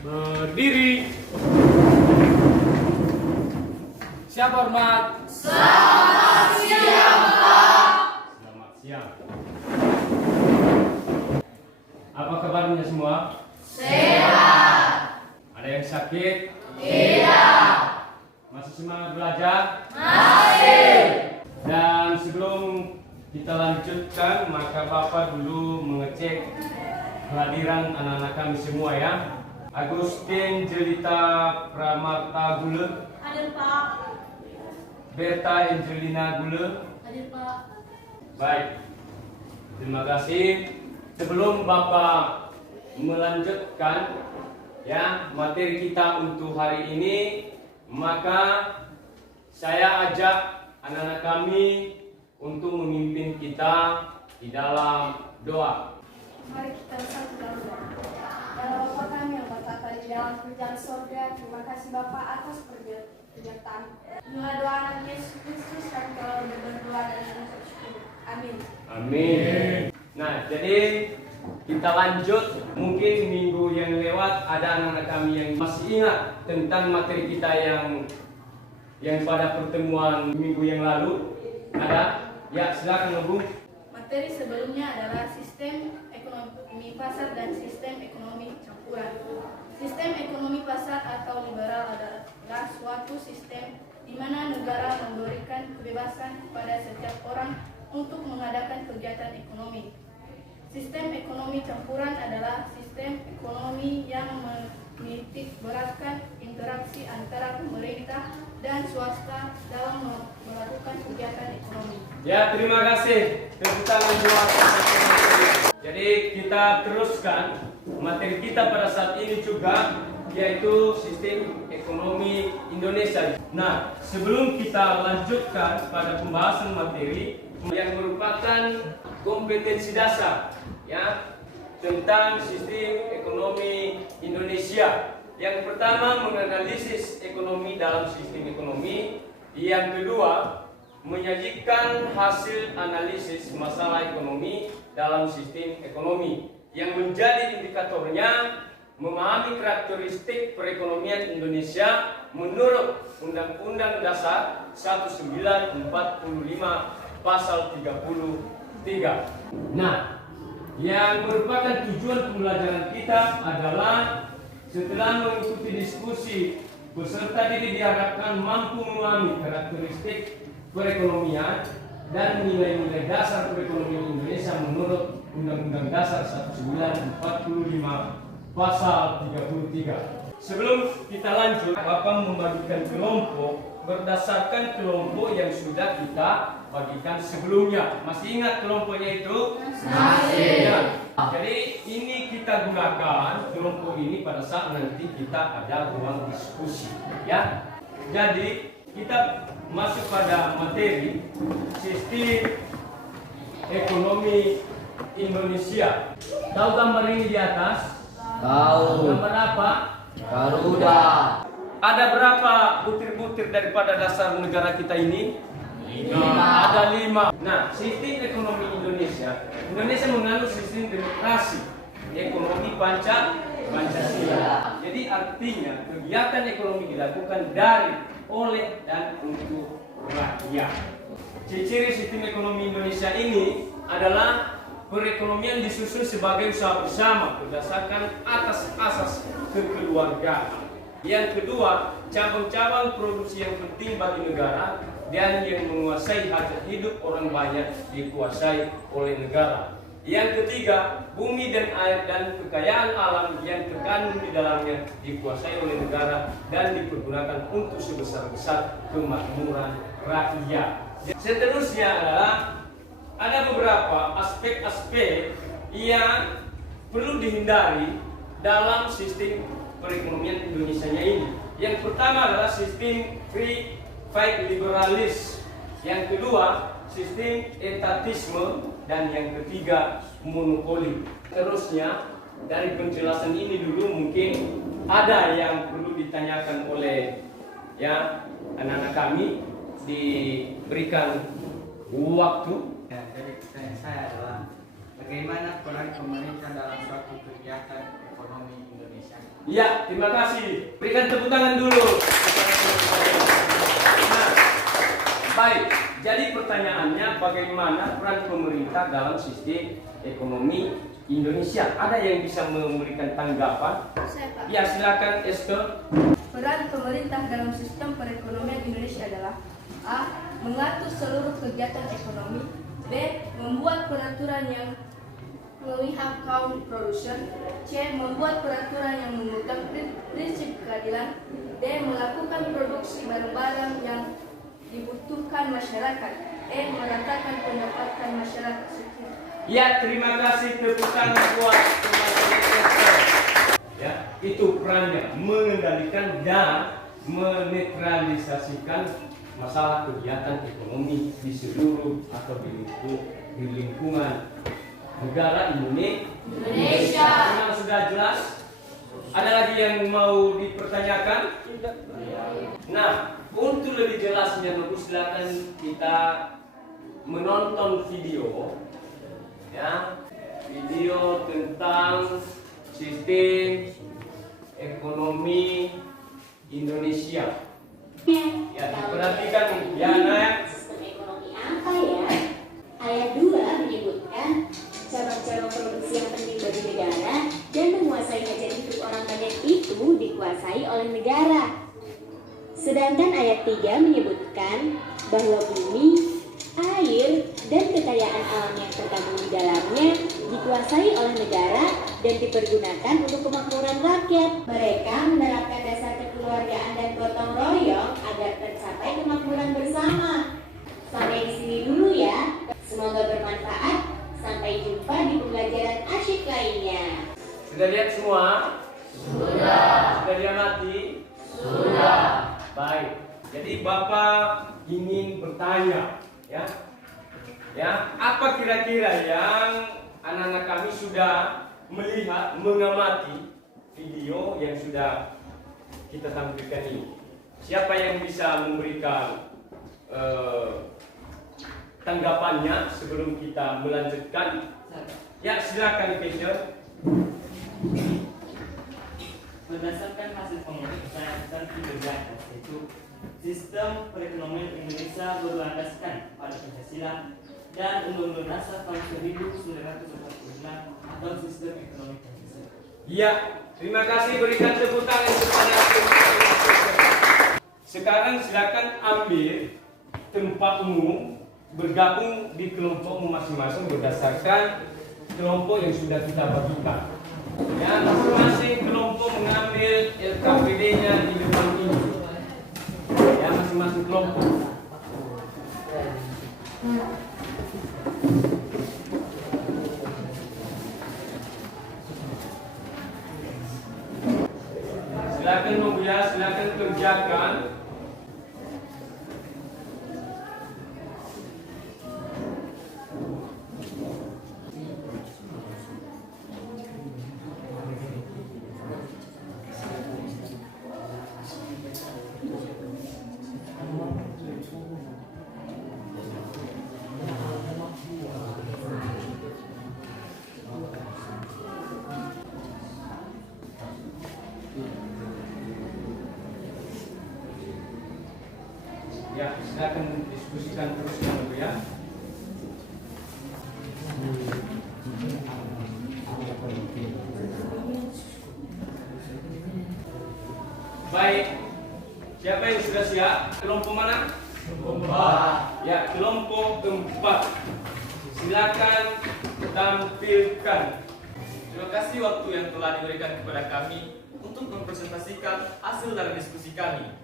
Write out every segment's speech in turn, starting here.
Berdiri. Siap hormat. Selamat siang, Pak. Selamat siang. Apa kabarnya semua? Sehat. Ada yang sakit? Tidak. Masih semangat belajar? Masih. Dan sebelum kita lanjutkan, maka Bapak dulu mengecek kehadiran anak-anak kami semua ya. Agustin Jelita Pramarta Gule. Hadir, Pak. Berta Angelina Gule. Hadir, Pak. Baik, terima kasih. Sebelum Bapak melanjutkan ya materi kita untuk hari ini, maka saya ajak anak-anak kami untuk memimpin kita di dalam doa. Mari kita bersatu dalam doa. Ya Bapa kami yang bertata di dalam kerajaan surga, terima kasih Bapa atas penyertaan. Inilah doa anak Yesus Kristus, kami telah berdoa dan mengucap syukur. Amin. Amin. Nah, jadi kita lanjut. Mungkin minggu yang lewat ada anak-anak kami yang masih ingat tentang materi kita yang pada pertemuan minggu yang lalu. Ada? Ya, silakan Bu. Materi sebelumnya adalah sistem ekonomi pasar dan sistem ekonomi campuran. Sistem ekonomi pasar atau liberal adalah suatu sistem di mana negara memberikan kebebasan kepada setiap orang untuk mengadakan kegiatan ekonomi. Sistem ekonomi campuran adalah sistem ekonomi yang menitik beratkan interaksi antara pemerintah dan swasta dalam melakukan kegiatan ekonomi. Ya, terima kasih. Tepuk tangan buat. Jadi kita teruskan materi kita pada saat ini juga, yaitu sistem ekonomi Indonesia. Nah, sebelum kita lanjutkan pada pembahasan materi yang merupakan kompetensi dasar ya tentang sistem ekonomi Indonesia. Yang pertama, menganalisis ekonomi dalam sistem ekonomi. Yang kedua, menyajikan hasil analisis masalah ekonomi dalam sistem ekonomi. Yang menjadi indikatornya, memahami karakteristik perekonomian Indonesia menurut Undang-Undang Dasar 1945 Pasal 33. Nah, yang merupakan tujuan pembelajaran kita adalah setelah mengikuti diskusi, peserta didik diharapkan mampu memahami karakteristik perekonomian dan nilai-nilai dasar perekonomian Indonesia menurut Undang-Undang Dasar 1945 Pasal 33. Sebelum kita lanjut, Bapak membagikan kelompok berdasarkan kelompok yang sudah kita bagikan sebelumnya. Masih ingat kelompoknya itu? Masih. Ya. Jadi ini kita gunakan kelompok ini pada saat nanti kita ada ruang diskusi, ya. Jadi kita masuk pada materi sistem ekonomi Indonesia. Tahu gambar ini di atas? Tahu. Gambar apa? Garuda. Ada berapa butir-butir daripada dasar negara kita ini? 5. Ada 5. Nah, sistem ekonomi Indonesia menganut sistem demokrasi, ekonomi Pancasila. Jadi artinya kegiatan ekonomi dilakukan dari, oleh, dan untuk rakyat. Ciri sistem ekonomi Indonesia ini adalah perekonomian disusun sebagai usaha bersama berdasarkan atas asas kekeluargaan. Yang kedua, cabang-cabang produksi yang penting bagi negara dan yang menguasai hajat hidup orang banyak dikuasai oleh negara. Yang ketiga, bumi dan air dan kekayaan alam yang terkandung di dalamnya dikuasai oleh negara dan dipergunakan untuk sebesar-besar kemakmuran rakyat. Seterusnya adalah ada beberapa aspek-aspek yang perlu dihindari dalam sistem perekonomian Indonesia ini. Yang pertama adalah sistem free fight liberalis. Yang kedua, sistem etatisme, dan yang ketiga monopoli. Terusnya dari penjelasan ini dulu mungkin ada yang perlu ditanyakan oleh ya anak-anak kami, diberikan waktu. Ya, jadi pertanyaan saya adalah bagaimana peran pemerintah dalam suatu kegiatan ekonomi Indonesia? Ya, terima kasih. Berikan tepuk tangan dulu. Nah, baik. Jadi pertanyaannya, bagaimana peran pemerintah dalam sistem ekonomi Indonesia? Ada yang bisa memberikan tanggapan? Saya, Pak. Ya, silakan Esther. Peran pemerintah dalam sistem perekonomian Indonesia adalah A. Mengatur seluruh kegiatan ekonomi. B. Membuat peraturan yang memihak kaum produsen. C. Membuat peraturan yang memegang prinsip keadilan. D. Melakukan produksi barang-barang yang dibutuhkan masyarakat. E. Meratakan pendapatan masyarakat sekitar. Ya, terima kasih, tepuk tangan buat teman-teman Esther. Ya, itu perannya mengendalikan dan menetralisasikan masalah kegiatan ekonomi di seluruh atau di lingkungan negara Indonesia. Memang sudah jelas. Ada lagi yang mau dipertanyakan? Nah, untuk lebih jelasnya, silakan kita menonton video, ya, video tentang sistem ekonomi Indonesia. Ya, diperhatikan ya, Naya. Sistem ekonomi apa ya? Ayat 2 menyebutkan cabang-cabang produksi yang penting bagi negara dan menguasai hajat hidup orang banyak itu dikuasai oleh negara. Sedangkan ayat 3 menyebutkan bahwa bumi, air, dan kekayaan alam yang terkandung di dalamnya dikuasai oleh negara dan dipergunakan untuk kemakmuran rakyat. Mereka menerapkan dasar kekeluargaan dan gotong royong agar tercapai kemakmuran bersama. Sampai di sini dulu ya. Semoga bermanfaat. Sampai jumpa di pembelajaran asyik lainnya. Sudah lihat semua? Sudah. Sudah diamati? Sudah. Baik. Jadi Bapak ingin bertanya, ya. Ya, apa kira-kira yang anak-anak kami sudah melihat, mengamati video yang sudah kita tampilkan ini? Siapa yang bisa memberikan tanggapannya sebelum kita melanjutkan? Ya, silakan Peter. Berdasarkan hasil pemeriksaan kinerja, yaitu sistem perekonomian Indonesia berlandaskan pada Pancasila dan Undang-Undang Dasar tahun 1945 atau sistem ekonomi Pancasila. Ya, terima kasih, berikan tepuk tangan kepada Peter. Sekarang silakan ambil tempatmu, bergabung di kelompokmu masing-masing berdasarkan kelompok yang sudah kita bagikan. Ya, masing-masing kelompok mengambil LKPD-nya di depan ini. Ya, masing-masing kelompok. Silakan membias, silakan kerjakan. Ya, silakan diskusikan terus dulu ya. Baik, siapa yang sudah siap? Kelompok mana? Kelompok 4. Ya, kelompok 4. Silakan tampilkan. Terima kasih waktu yang telah diberikan kepada kami untuk mempresentasikan hasil dari diskusi kami.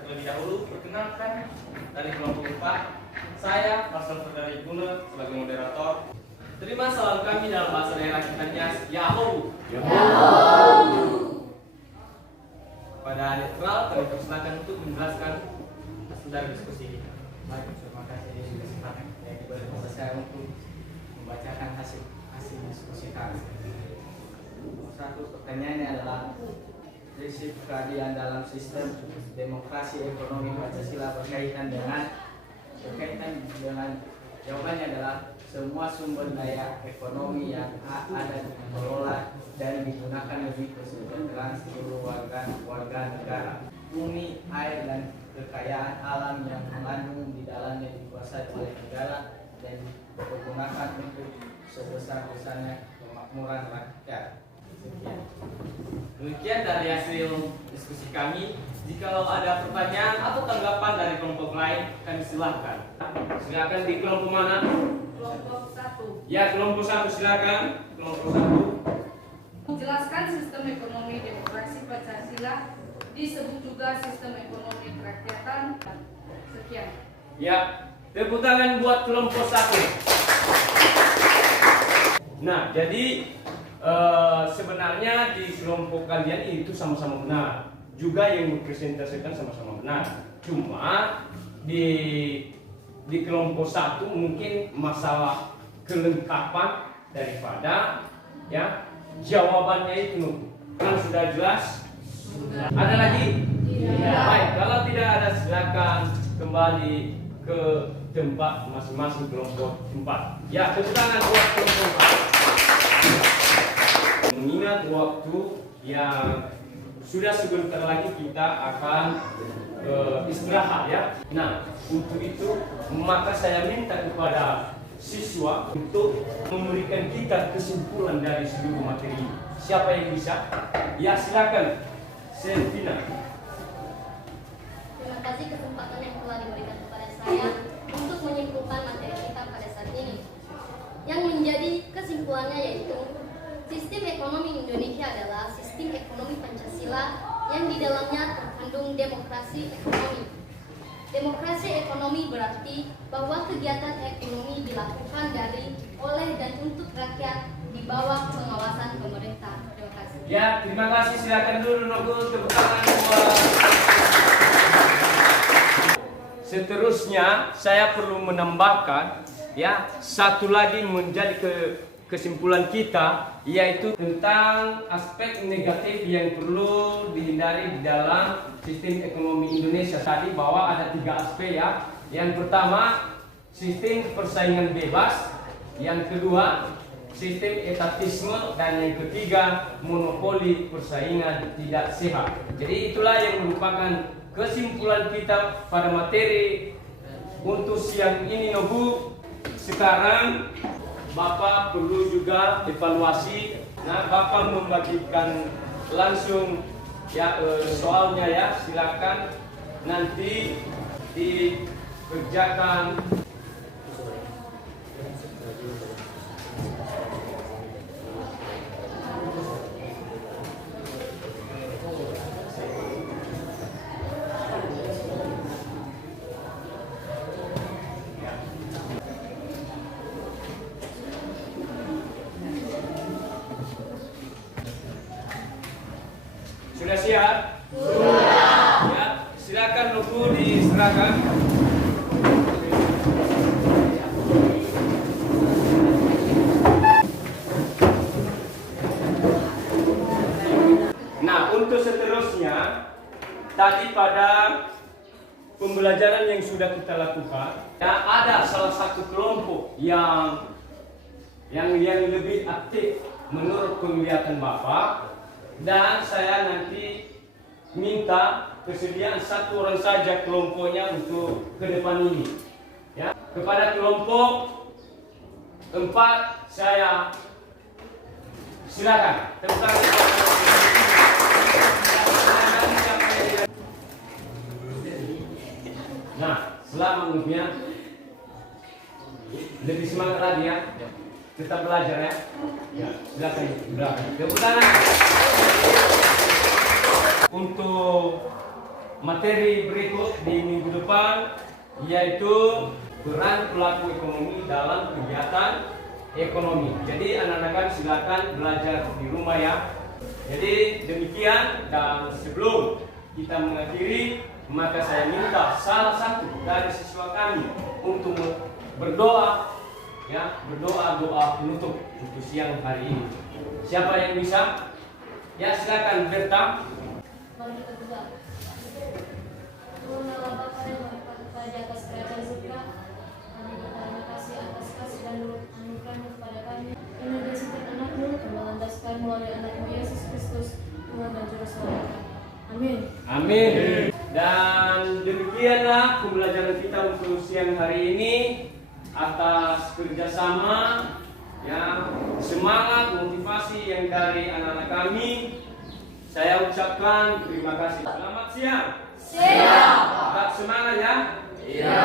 Terlebih dahulu, perkenalkan dari kelompok 4, saya Marcel Ferdinand Guna sebagai moderator. Terima salam kami dalam bahasa daerah kitanya, Yahoo. Pada netral, kami persilakan untuk menjelaskan hasil dari diskusi kita. Baik, terima kasih kesempatan yang diberi kepada saya untuk membacakan hasil diskusi kami. Satu pertanyaannya adalah prinsip keadilan dalam sistem demokrasi ekonomi Pancasila berkaitan dengan jawabannya adalah semua sumber daya ekonomi yang ada dikelola dan digunakan lebih kesejahteraan seluruh warga negara. Bumi, air, dan kekayaan alam yang mengandung di dalamnya dikuasai oleh negara dan digunakan untuk sebesar-besarnya kemakmuran rakyat. Sekian. Demikian dari hasil diskusi kami. Jikalau ada pertanyaan atau tanggapan dari kelompok lain, kami silahkan. Silakan di kelompok mana? Kelompok 1. Ya, kelompok 1 silakan. Kelompok 1. Menjelaskan sistem ekonomi demokrasi Pancasila, disebut juga sistem ekonomi kerakyatan. Sekian. Ya, tepuk tangan buat kelompok 1. Nah, jadi sebenarnya di kelompok kalian itu sama-sama benar. Juga yang mempresentasikan sama-sama benar. Cuma di kelompok 1 mungkin masalah kelengkapan daripada ya jawabannya itu kan sudah jelas. Sudah. Ada lagi? Tidak. Baik, kalau tidak ada silakan kembali ke tempat masing-masing kelompok 4. Ya, tepuk tangan buat kelompok 4. Mengingat waktu yang sudah sebentar lagi kita akan istirahat ya. Nah, untuk itu maka saya minta kepada siswa untuk memberikan kita kesimpulan dari seluruh materi. Siapa yang bisa? Ya, silakan. Selvina. Terima kasih kesempatan yang telah diberikan kepada saya untuk menyimpulkan materi kita pada saat ini. Yang menjadi kesimpulannya yaitu sistem ekonomi Indonesia adalah sistem ekonomi Pancasila yang di dalamnya terkandung demokrasi ekonomi. Demokrasi ekonomi berarti bahwa kegiatan ekonomi dilakukan dari, oleh, dan untuk rakyat di bawah pengawasan pemerintah. Terima kasih. Ya, terima kasih. Silakan dulu Nogul, tepuk tangan buat. Seterusnya saya perlu menambahkan ya satu lagi menjadi kesimpulan kita, yaitu tentang aspek negatif yang perlu dihindari di dalam sistem ekonomi Indonesia. Tadi bahwa ada 3 aspek ya. Yang pertama, sistem persaingan bebas. Yang kedua, sistem etatisme. Dan yang ketiga, monopoli persaingan tidak sehat. Jadi itulah yang merupakan kesimpulan kita pada materi untuk siang ini Nobu. Sekarang Bapak perlu juga evaluasi. Nah, Bapak membagikan langsung ya soalnya ya. Silakan nanti dikerjakan. Sudah siap? Sudah. Ya, silakan buku diserahkan. Nah, untuk seterusnya tadi pada pembelajaran yang sudah kita lakukan, ya, ada salah satu kelompok yang lebih aktif menurut penglihatan Bapak. Dan saya nanti minta kesediaan 1 orang saja kelompoknya untuk ke depan ini. Ya, kepada kelompok 4 saya silakan. Tepuk tangan. Nah, selamat menurutnya. Lebih semangat lagi ya. Tetap belajar ya. Ya, silakan belakang. Tepuk tangan. Untuk materi berikut di minggu depan, yaitu peran pelaku ekonomi dalam kegiatan ekonomi. Jadi anak-anak silakan belajar di rumah ya. Jadi demikian, dan sebelum kita mengakhiri, maka saya minta salah satu dari siswa kami untuk berdoa ya, doa penutup untuk siang hari ini. Siapa yang bisa? Ya, silakan Berta. Mari kita berdoa. Tuhan Allah Bapa yang Maha Kuasa di atas kerajaan surga, kami berterima kasih atas kasih dan anugerah-Mu kepada kami. Ini adalah setiap anak-Mu, kami melandaskan melalui anak-Mu Yesus Kristus, Tuhan dan Juru Amin. Dan demikianlah pembelajaran kita untuk siang hari ini atas kerjasama, ya, semangat, motivasi yang dari anak-anak kami. Saya ucapkan terima kasih. Selamat siang. Siap. Tetap semangat ya. Iya.